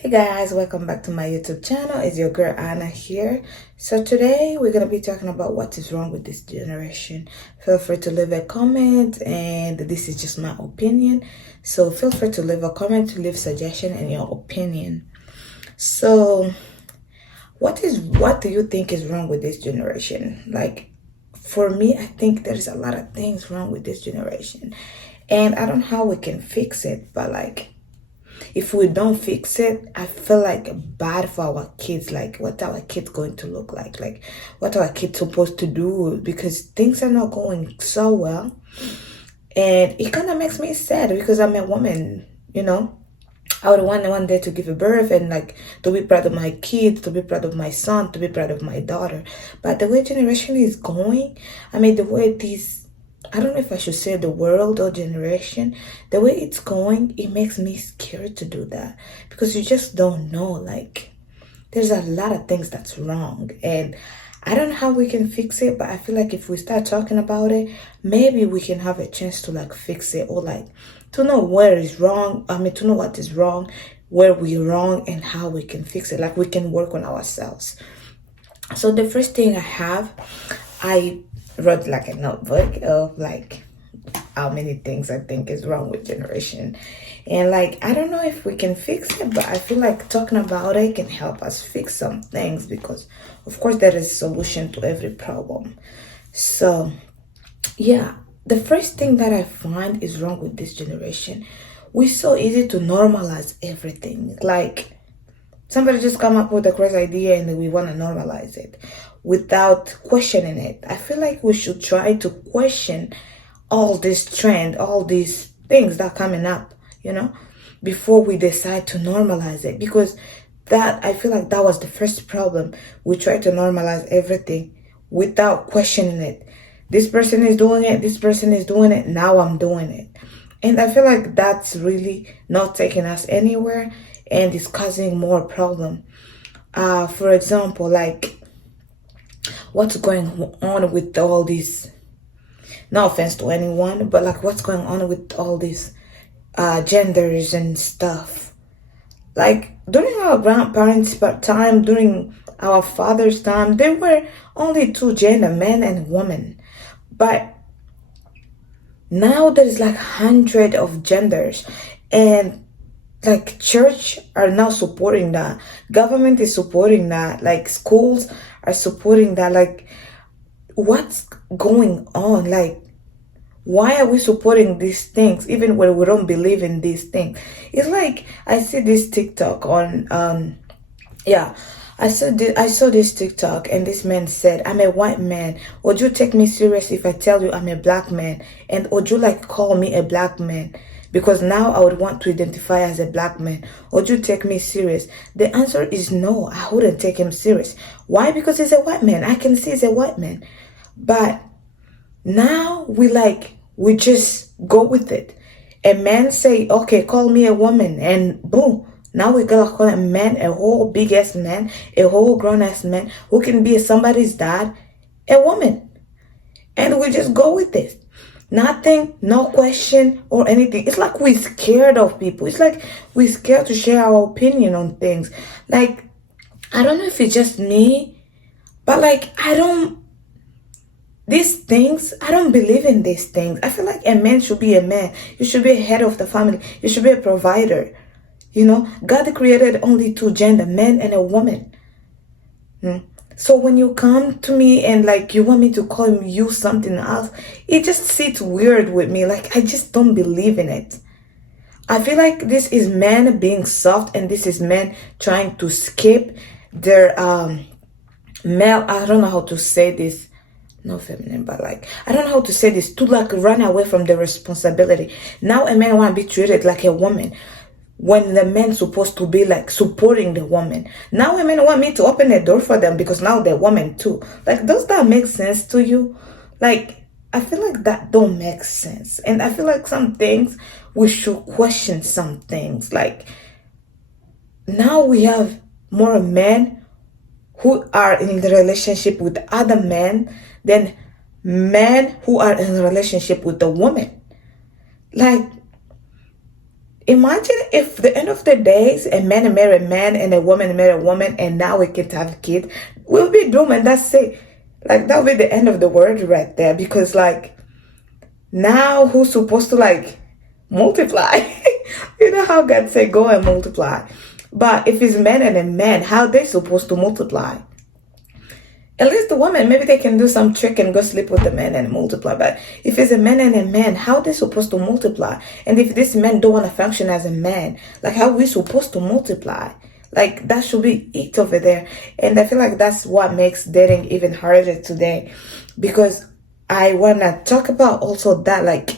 Hey guys, welcome back to my YouTube channel. It's your girl Anna here. So today we're gonna be talking about what is wrong with this generation. Feel free to leave a comment, and this is just my opinion. So feel free to leave a comment, to leave suggestion and your opinion. So what do you think is wrong with this generation? Like, for me, I think there's a lot of things wrong with this generation, and I don't know how we can fix it, but like, if we don't fix it, I feel like bad for our kids. Like, what our kids going to look like what our kids supposed to do, because things are not going so well. And it kind of makes me sad because I'm a woman. I would want one day to give a birth and like to be proud of my kids, to be proud of my son, to be proud of my daughter. But the way generation is going, I mean, the way this, I don't know if I should say the world or generation, the way it's going, it makes me scared to do that, because you just don't know. Like, there's a lot of things that's wrong, and I don't know how we can fix it, but I feel like if we start talking about it, maybe we can have a chance to like fix it, or like to know where is wrong. I mean, to know what is wrong, where we're wrong, and how we can fix it. Like, we can work on ourselves. So the first thing I wrote like a notebook of like how many things I think is wrong with generation. And like, I don't know if we can fix it, but I feel like talking about it can help us fix some things, because of course there is a solution to every problem. So yeah, the first thing that I find is wrong with this generation, we're so easy to normalize everything. Like, somebody just come up with a crazy idea and we want to normalize it without questioning it. I feel like we should try to question all this trend, all these things that are coming up, before we decide to normalize it. Because that, I feel like that was the first problem. We try to normalize everything without questioning it. This person is doing it, this person is doing it, now I'm doing it. And I feel like that's really not taking us anywhere, and it's causing more problem. For example, like, what's going on with all these, no offense to anyone, but like, what's going on with all these genders and stuff. Like, during our grandparents' time, during our father's time, there were only two gender, men and women. But now there's like hundred of genders, and like, church are now supporting that, government is supporting that, like schools are supporting that. Like, what's going on? Like, why are we supporting these things even when we don't believe in these things? It's like, I see this TikTok on yeah, I saw this TikTok, and this man said, I'm a white man. Would you take me serious if I tell you I'm a black man? And would you like call me a black man? Because now I would want to identify as a black man. Would you take me serious? The answer is no, I wouldn't take him serious. Why? Because he's a white man. I can see he's a white man. But now we just go with it. A man say, okay, call me a woman, and boom, now we gotta call a man, a whole big ass man, a whole grown ass man who can be somebody's dad, a woman. And we just go with it. Nothing, no question or anything. It's like we're scared of people. It's like we're scared to share our opinion on things. Like, I don't know if it's just me, but like, these things, I don't believe in these things. I feel like a man should be a man. You should be a head of the family. You should be a provider. God created only two gender, men and a woman. So when you come to me and like you want me to call you something else, it just sits weird with me. Like, I just don't believe in it. I feel like this is men being soft, and this is men trying to skip their male, I don't know how to say this, not feminine, but like, I don't know how to say this, to like run away from the responsibility. Now a man want to be treated like a woman, when the man's supposed to be like supporting the woman. Now women want me to open the door for them because now they're women too. Like, does that make sense to you? Like, I feel like that don't make sense. And I feel like some things we should question. Some things, like, now we have more men who are in the relationship with other men than men who are in a relationship with the woman. Like, Imagine if the end of the days a man marry a man and a woman marry a woman and now we can have a kid. We'll be doomed and that's it. Like that'll be the end of the world right there. Because like now who's supposed to like multiply? You know how God say go and multiply. But if it's man and a man, how they supposed to multiply? At least the woman, maybe they can do some trick and go sleep with the man and multiply. But if it's a man and a man, how they supposed to multiply? And if this man don't want to function as a man, like how we supposed to multiply? Like that should be it over there. And I feel like that's what makes dating even harder today. Because I want to talk about also that, like,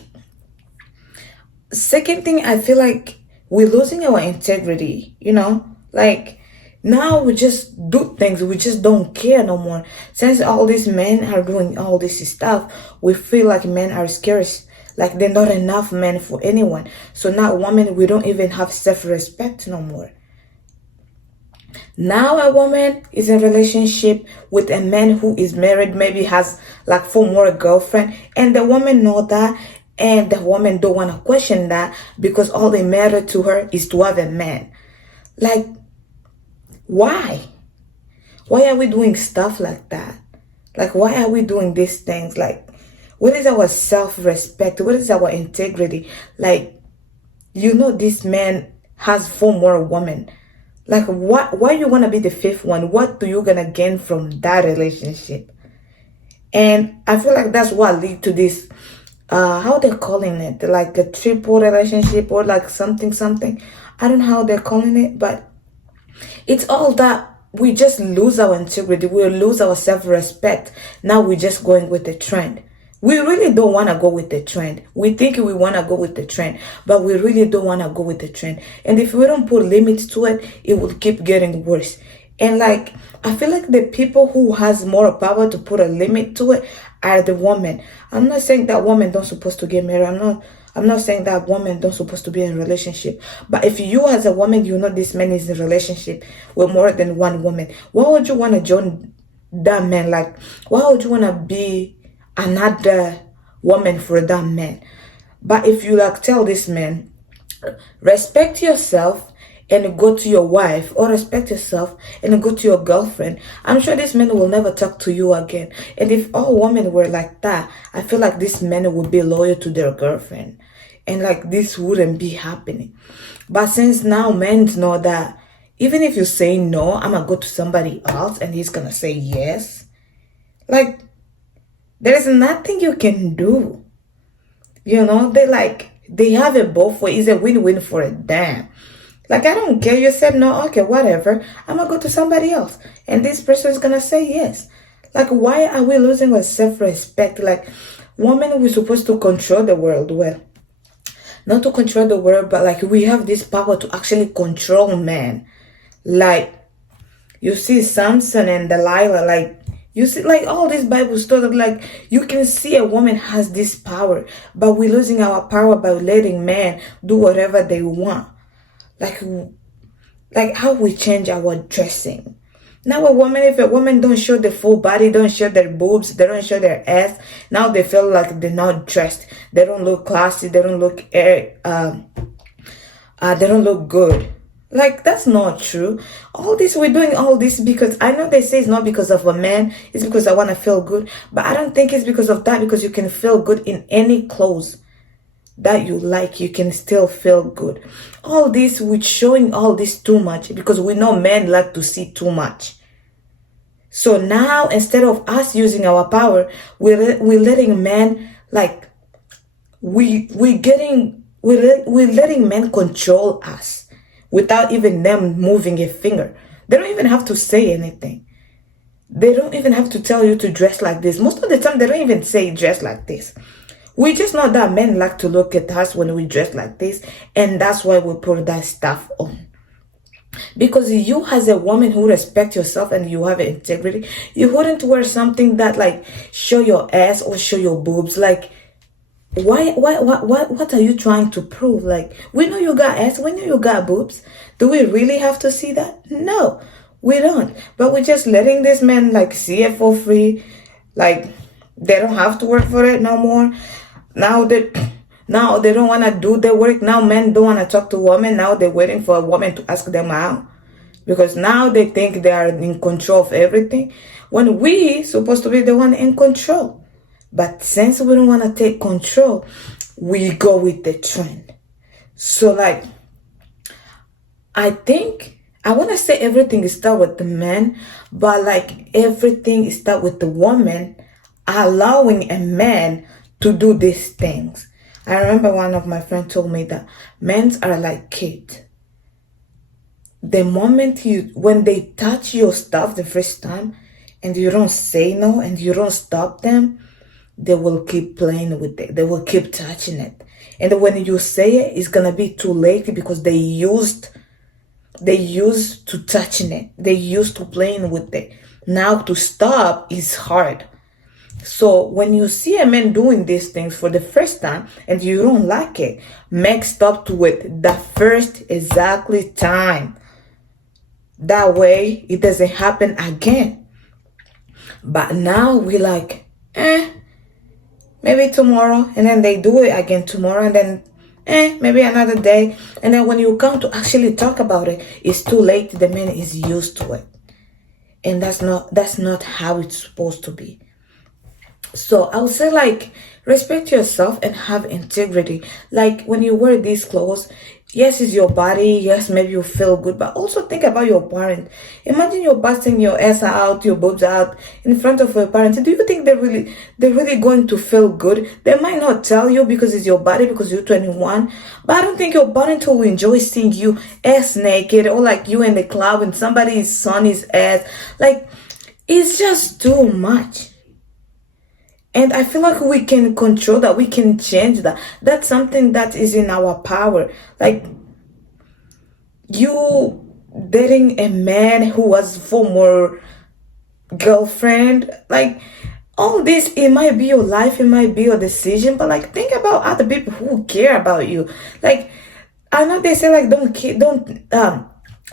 second thing, I feel like we're losing our integrity, you know? Like, now we just do things, we just don't care no more. Since all these men are doing all this stuff, we feel like men are scarce. Like, they're not enough men for anyone. So now, women, we don't even have self-respect no more. Now a woman is in a relationship with a man who is married, maybe has like 4 more girlfriends, and the woman know that, and the woman don't want to question that because all they matter to her is to have a man. Like, why? Why are we doing stuff like that? Like, why are we doing these things? Like, what is our self-respect? What is our integrity? Like, you know, this man has 4 more women. Like, why you want to be the 5th one? What do you going to gain from that relationship? And I feel like that's what lead to this, how they're calling it, like a triple relationship or like something. I don't know how they're calling it, but it's all that we just lose our integrity. We lose our self-respect. Now we're just going with the trend. We really don't want to go with the trend. We think we want to go with the trend, but we really don't want to go with the trend. And if we don't put limits to it, it will keep getting worse. And like, I feel like the people who has more power to put a limit to it are the women. I'm not saying that women don't supposed to get married. I'm not saying that women don't supposed to be in a relationship. But if you as a woman, you know this man is in a relationship with more than one woman, why would you want to join that man? Like, why would you want to be another woman for that man? But if you like tell this man, respect yourself and go to your wife, or respect yourself and go to your girlfriend, I'm sure this man will never talk to you again. And if all women were like that, I feel like this men would be loyal to their girlfriend, and like this wouldn't be happening. But since now men know that even if you say no, I'm gonna go to somebody else and he's gonna say yes, like, there's nothing you can do. You know, they have it both ways. It's a win-win for them. Like, I don't care. You said no, okay, whatever. I'm gonna go to somebody else. And this person is gonna say yes. Like, why are we losing our self-respect? Like, women, we're supposed to control the world. Well, not to control the world, but like, we have this power to actually control men. Like, you see Samson and Delilah, like, you see, like, all this Bible story, like, you can see a woman has this power, but we're losing our power by letting men do whatever they want. Like how we change our dressing. Now if a woman don't show the full body, don't show their boobs, they don't show their ass, now they feel like they're not dressed. They don't look classy, they don't look they don't look good. Like, that's not true. We're doing all this because I know they say it's not because of a man, it's because I want to feel good. But I don't think it's because of that, because you can feel good in any clothes that you like, you can still feel good. All this, with showing all this too much, because we know men like to see too much. So now, instead of us using our power, we're letting men, like, we're letting men control us without even them moving a finger. They don't even have to say anything. They don't even have to tell you to dress like this. Most of the time, they don't even say dress like this. We just know that men like to look at us when we dress like this, and that's why we put that stuff on. Because you, as a woman who respect yourself and you have integrity, you wouldn't wear something that like show your ass or show your boobs. Like, what are you trying to prove? Like, we know you got ass, we know you got boobs. Do we really have to see that? No, we don't. But we're just letting this man like see it for free. Like, they don't have to work for it no more. Now Now they don't want to do their work. Now men don't want to talk to women. Now they're waiting for a woman to ask them out, because now they think they are in control of everything, when we supposed to be the one in control. But since we don't want to take control, we go with the trend. So like, I think I want to say everything is start with the man, but like everything is start with the woman allowing a man to do these things. I remember one of my friends told me that men are like kids. The moment when they touch your stuff the first time and you don't say no and you don't stop them, they will keep playing with it. They will keep touching it. And when you say it, it's gonna be too late, because they used to touching it. They used to playing with it. Now to stop is hard. So when you see a man doing these things for the first time and you don't like it, make stop to it the first exactly time. That way it doesn't happen again. But now we like, maybe tomorrow, and then they do it again tomorrow, and then maybe another day. And then when you come to actually talk about it, it's too late. The man is used to it. And that's not how it's supposed to be. So I would say, like, respect yourself and have integrity. Like, when you wear these clothes, yes, it's your body. Yes, maybe you feel good, but also think about your parent. Imagine you're busting your ass out, your boobs out in front of your parents. Do you think they're really going to feel good? They might not tell you because it's your body, because you're 21. But I don't think your parent will enjoy seeing you ass naked, or like you in the club and somebody's son is ass. Like, it's just too much. And I feel like we can control that. We can change that. That's something that is in our power. Like, you dating a man who was former girlfriend, like, all this, it might be your life, it might be your decision, but like, think about other people who care about you. Like, I know they say, like,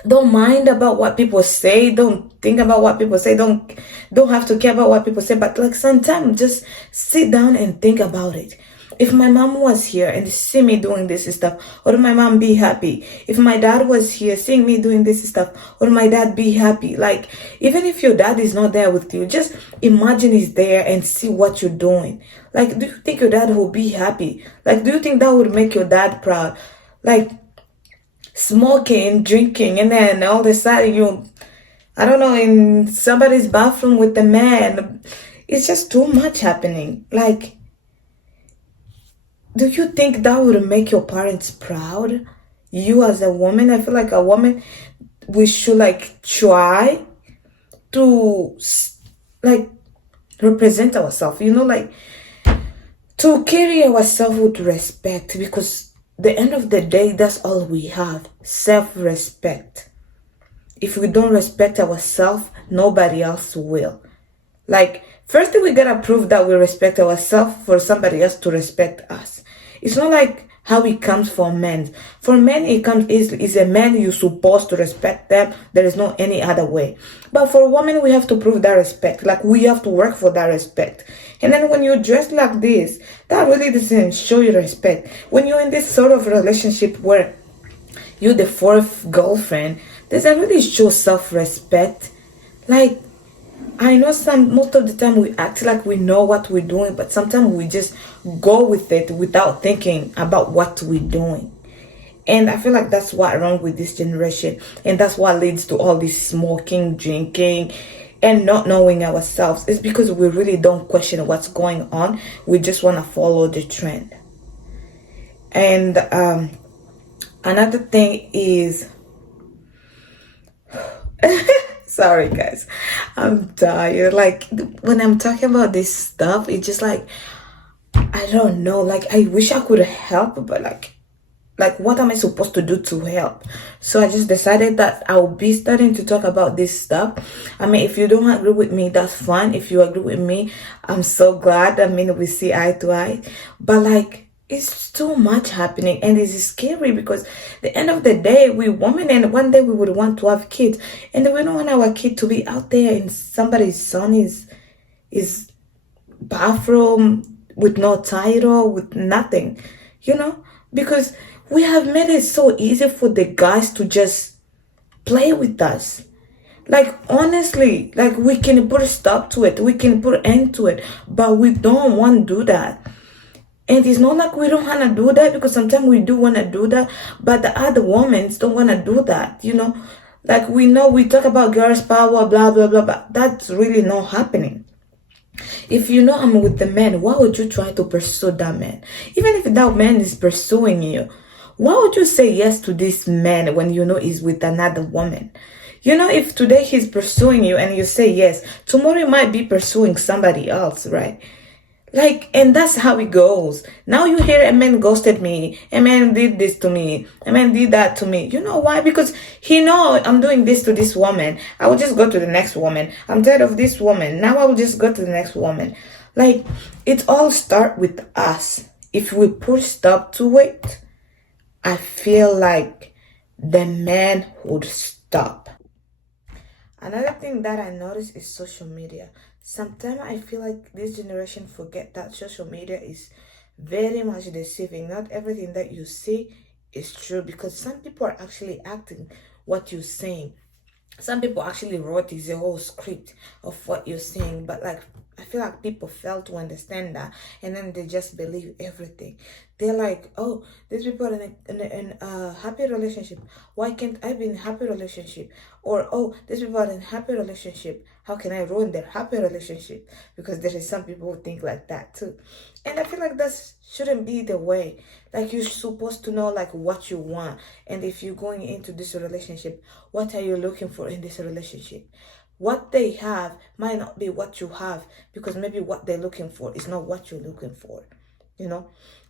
don't mind about what people say, don't think about what people say, don't have to care about what people say, but like, sometimes just sit down and think about it. If my mom was here and see me doing this stuff, would my mom be happy? If my dad was here seeing me doing this stuff, would my dad be happy? Like, even if your dad is not there with you, just imagine he's there and see what you're doing. Like, do you think your dad will be happy? Like, do you think that would make your dad proud? Like, smoking, drinking, and then all of a sudden you, I don't know, in somebody's bathroom with a man. It's just too much happening. Like, do you think that would make your parents proud? You as a woman, I feel like a woman, we should like try to like represent ourselves, like to carry ourselves with respect, because the end of the day, that's all we have, self-respect. If we don't respect ourselves, nobody else will. Like, first we gotta prove that we respect ourselves for somebody else to respect us. It's not like how it comes for men. For men, it comes easily. It's a man, you're supposed to respect them. There is no any other way. But for women, we have to prove that respect. Like, we have to work for that respect. And then when you dress like this, that really doesn't show you respect. When you're in this sort of relationship where you're the fourth girlfriend, doesn't really show self-respect. Like, I know most of the time we act like we know what we're doing, but sometimes we just go with it without thinking about what we're doing. And I feel like that's what's wrong with this generation. And that's what leads to all this smoking, drinking, and not knowing ourselves. It's because we really don't question what's going on. We just want to follow the trend. And another thing is, sorry guys, I'm tired. Like, when I'm talking about this stuff, it's just like, I don't know, like, I wish I could help, but like what am I supposed to do to help? So I just decided that I'll be starting to talk about this stuff. I mean, if you don't agree with me, that's fine. If you agree with me, I'm so glad. I mean, we see eye to eye. But like, it's too much happening, and it's scary, because the end of the day, we women, and one day we would want to have kids, and we don't want our kid to be out there in somebody's son is bathroom with no title, with nothing. you know, because we have made it so easy for the guys to just play with us. Like, honestly, like, we can put a stop to it, we can put an end to it, but we don't want to do that. And it's not like we don't want to do that, because sometimes we do want to do that, but the other women don't want to do that, you know. Like, we know we talk about girls' power, blah, blah, blah, but that's really not happening. If you know I'm with the man, why would you try to pursue that man? Even if that man is pursuing you, why would you say yes to this man when you know he's with another woman? You know, if today he's pursuing you and you say yes, tomorrow he might be pursuing somebody else, right? Like, and that's how it goes. Now you hear a man ghosted me, a man did this to me, a man did that to me. You know why? Because he know I'm doing this to this woman. I will just go to the next woman. I'm tired of this woman. Now I will just go to the next woman. Like, it all start with us. If we put stop to it, I feel like the man would stop. Another thing that I notice is social media. Sometimes I feel like this generation forget that social media is very much deceiving. Not everything that you see is true, because some people are actually acting what you're saying. Some people actually wrote this a whole script of what you're saying, but like, I feel like people fail to understand that, and then they just believe everything. They're like, oh, these people are in a happy relationship, why can't I be in a happy relationship? Or, oh, these people are in a happy relationship, how can I ruin their happy relationship? Because there is some people who think like that too. And I feel like that shouldn't be the way. Like, you're supposed to know like what you want, and if you're going into this relationship, what are you looking for in this relationship? What they have might not be what you have, because maybe what they're looking for is not what you're looking for. You know,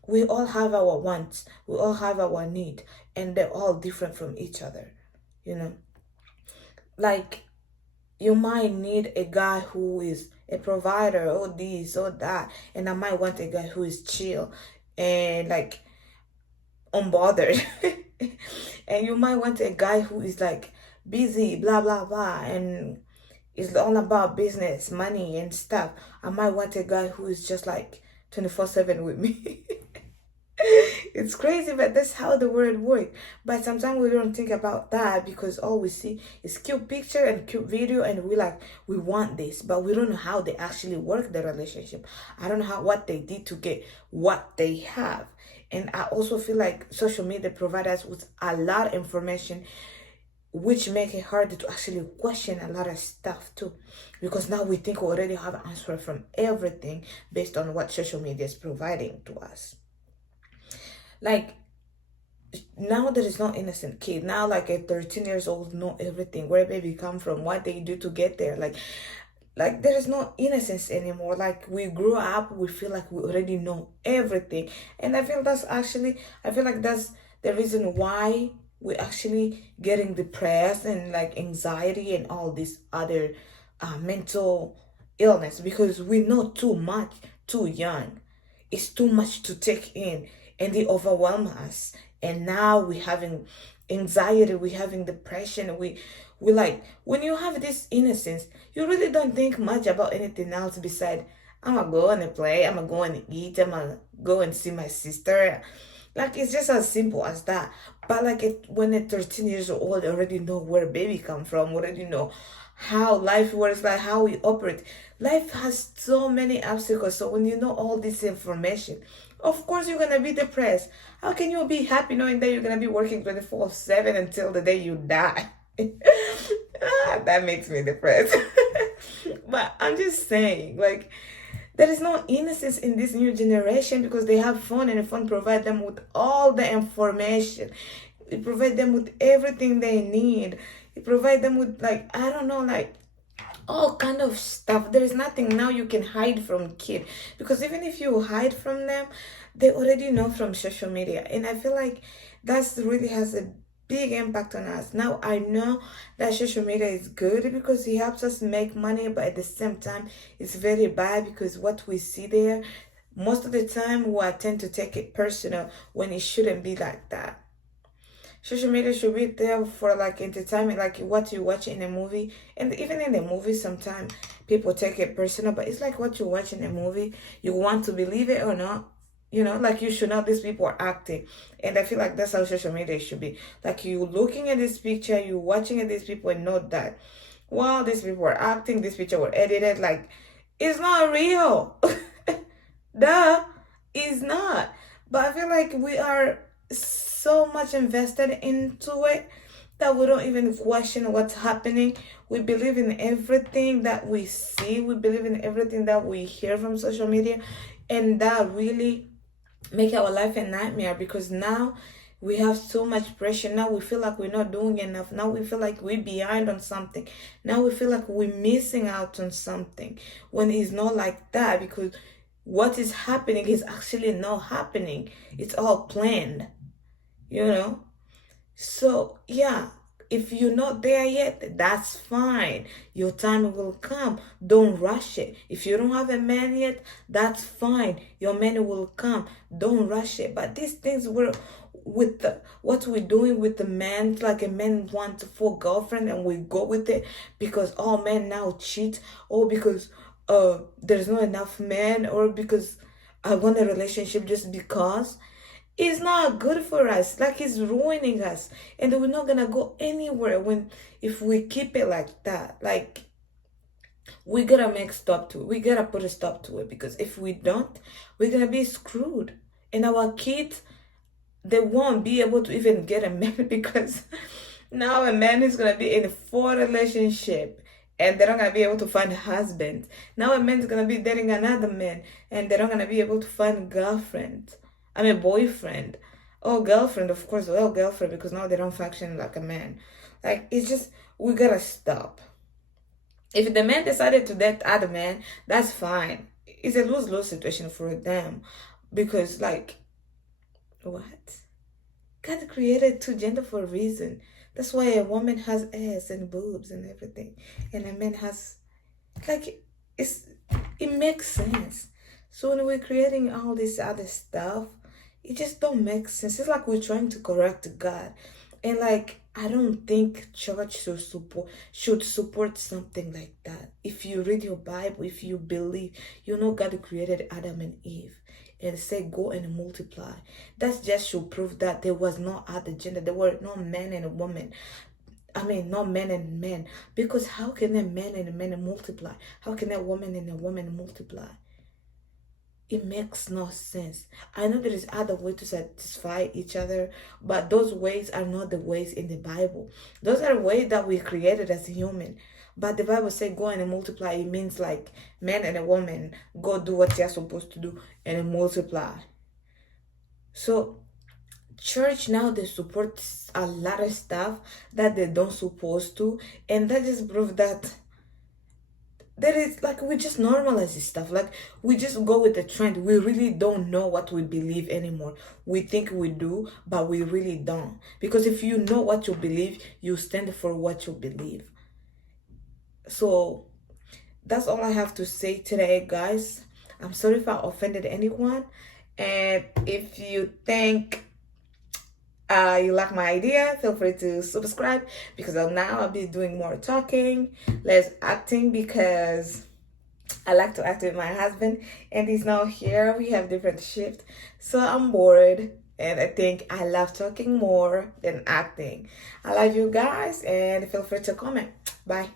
we all have our wants, we all have our need, and they're all different from each other. You know, like, you might need a guy who is a provider, or this or that, and I might want a guy who is chill and like unbothered. And you might want a guy who is like busy, blah blah blah, and is all about business, money and stuff. I might want a guy who is just like 24/7 with me. It's crazy, but that's how the world works. But sometimes we don't think about that, because all we see is cute picture and cute video, and we want this, but we don't know how they actually work the relationship. I don't know what they did to get what they have. And I also feel like social media provides us with a lot of information, which make it harder to actually question a lot of stuff too, because now we think we already have an answer from everything based on what social media is providing to us. Like, now there is no innocent kid. Now like a 13 years old know everything, where baby come from, what they do to get there. Like there is no innocence anymore. Like, we grew up, we feel like we already know everything. And I feel like that's the reason why we're actually getting depressed and like anxiety and all this other mental illness, because we know too much too young. It's too much to take in, and they overwhelm us. And now we're having anxiety, we're having depression. We like, when you have this innocence, you really don't think much about anything else besides, I'm gonna go and play, I'm gonna go and eat, I'm gonna go and see my sister. Like, it's just as simple as that. But like, when a 13 years old already know where baby come from, already know how life works, like how we operate. Life has so many obstacles. So when you know all this information, of course you're gonna be depressed. How can you be happy knowing that you're gonna be working 24/7 until the day you die? That makes me depressed. But I'm just saying, like, there is no innocence in this new generation, because they have phone, and the phone provide them with all the information. It provide them with everything they need. It provide them with, like, I don't know, like, all kind of stuff. There is nothing now you can hide from kid, because even if you hide from them, they already know from social media. And I feel like that's really has a big impact on us. Now I know that social media is good because it helps us make money, but at the same time it's very bad, because what we see there, most of the time we tend to take it personal when it shouldn't be like that. Social media should be there for like entertainment, like what you watch in a movie. And even in the movie, sometimes people take it personal, but it's like what you watch in a movie, you want to believe it or not, You know, like you should know these people are acting. And I feel like that's how social media should be. Like you looking at this picture, you watching at these people and know that, well, these people were acting, this picture were edited. Like, it's not real. Duh, it's not. But I feel like we are so much invested into it that we don't even question what's happening. We believe in everything that we see. We believe in everything that we hear from social media. And that really make our life a nightmare, because now we have so much pressure. Now we feel like we're not doing enough. Now we feel like we're behind on something. Now we feel like we're missing out on something, when it's not like that, because what is happening is actually not happening. It's all planned, you know. So yeah, if you're not there yet, that's fine. Your time will come. Don't rush it. If you don't have a man yet, that's fine. Your man will come. Don't rush it. But these things were with what we're doing with the man, like a man wants a full girlfriend and we go with it because all men now cheat, or because there's not enough men, or because I want a relationship just because. It's not good for us. Like, it's ruining us, and we're not gonna go anywhere when if we keep it like that. Like, we gotta make stop to it. We gotta put a stop to it, because if we don't, we're gonna be screwed, and our kids, they won't be able to even get a man because now a man is gonna be in a full relationship and they're not gonna be able to find a husband. Now a man's gonna be dating another man and they're not gonna be able to find a girlfriend. I mean boyfriend. Oh, girlfriend, of course. Well, girlfriend, because now they don't function like a man. Like, it's just, we gotta stop. If the man decided to date other man, that's fine. It's a lose-lose situation for them, because like, what? God created two gender for a reason. That's why a woman has ass and boobs and everything, and a man has, like, it makes sense. So when we're creating all this other stuff, it just don't make sense. It's like we're trying to correct God, and like, I don't think church should support something like that. If you read your Bible, if you believe, you know God created Adam and Eve and say go and multiply. That just should prove that there was no other gender. There were no man and a woman. I mean, no men and men. Because how can a man and a man multiply? How can a woman and a woman multiply? It makes no sense. I know there is other way to satisfy each other, but those ways are not the ways in the Bible. Those are ways that we created as human. But the Bible says go and multiply. It means like man and a woman go do what you're supposed to do and multiply. So church now, they support a lot of stuff that they don't supposed to, and that just proves that there is, like, we just normalize this stuff. Like, we just go with the trend. We really don't know what we believe anymore. We think we do, but we really don't, because if you know what you believe, you stand for what you believe. So that's all I have to say today, guys. I'm sorry if I offended anyone, and if you think you like my idea, feel free to subscribe, because I'll be doing more talking, less acting, because I like to act with my husband and he's not here. We have different shifts, so I'm bored, and I think I love talking more than acting. I love you guys, and feel free to comment. Bye.